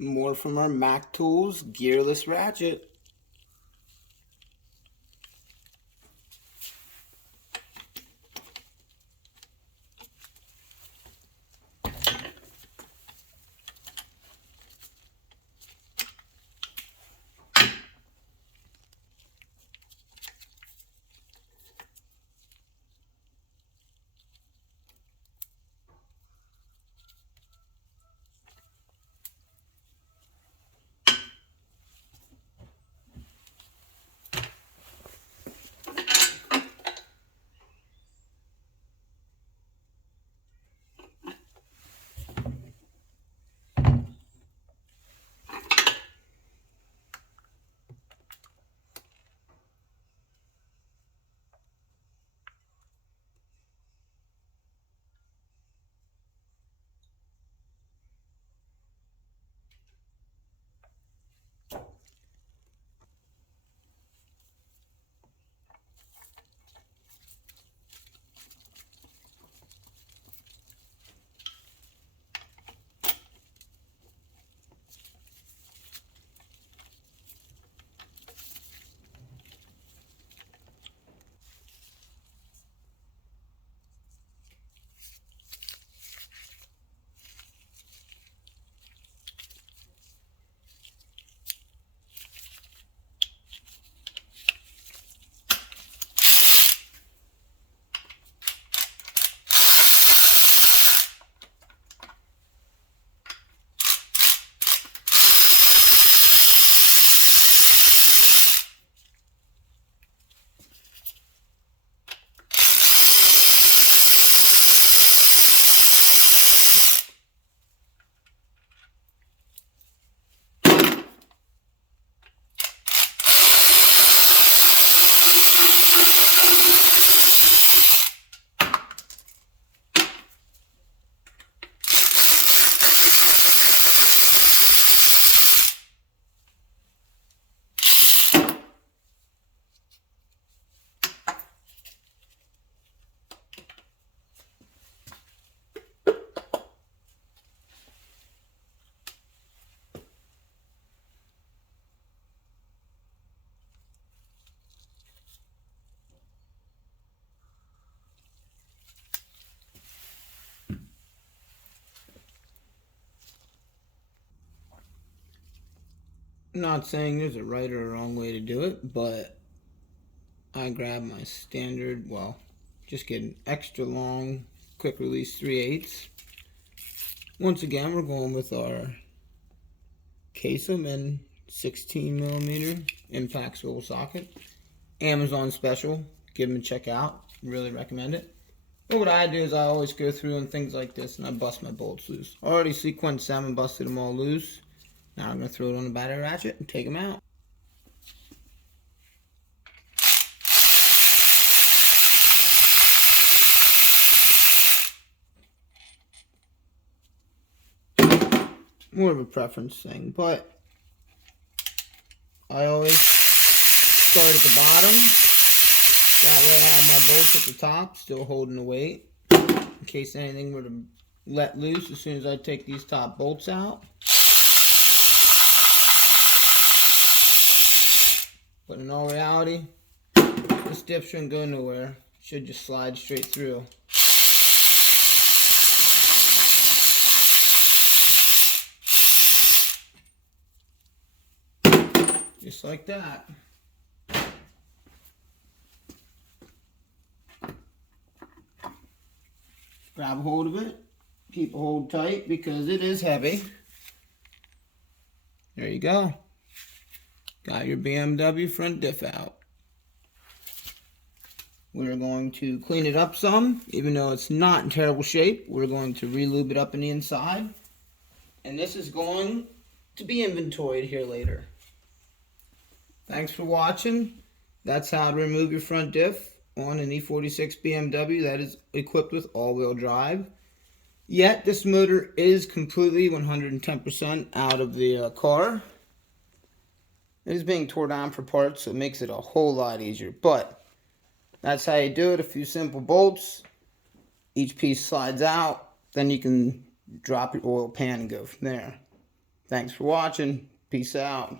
More from our Mac Tools gearless ratchet. Not saying there's a right or a wrong way to do it, but I grab my standard, well, just get an extra long quick release 3/8. Once again, we're going with our Caseman 16mm impact swivel socket. Amazon special, give them a check out, really recommend it. But what I do is I always go through and things like this and I bust my bolts loose. Already sequence 7, busted them all loose. Now I'm going to throw it on the battery ratchet and take them out. More of a preference thing, but I always start at the bottom. That way I have my bolts at the top, still holding the weight. In case anything were to let loose as soon as I take these top bolts out. But in all reality, this diff shouldn't go nowhere. It should just slide straight through. Just like that. Grab a hold of it. Keep a hold tight because it is heavy. There you go. Got your BMW front diff out. We're going to clean it up some, even though it's not in terrible shape. We're going to re-lube it up in the inside. And this is going to be inventoried here later. Thanks for watching. That's how to remove your front diff on an E46 BMW that is equipped with all-wheel drive. Yet this motor is completely 110% out of the car. It is being torn down for parts, so it makes it a whole lot easier. But that's how you do it. A few simple bolts. Each piece slides out. Then you can drop your oil pan and go from there. Thanks for watching. Peace out.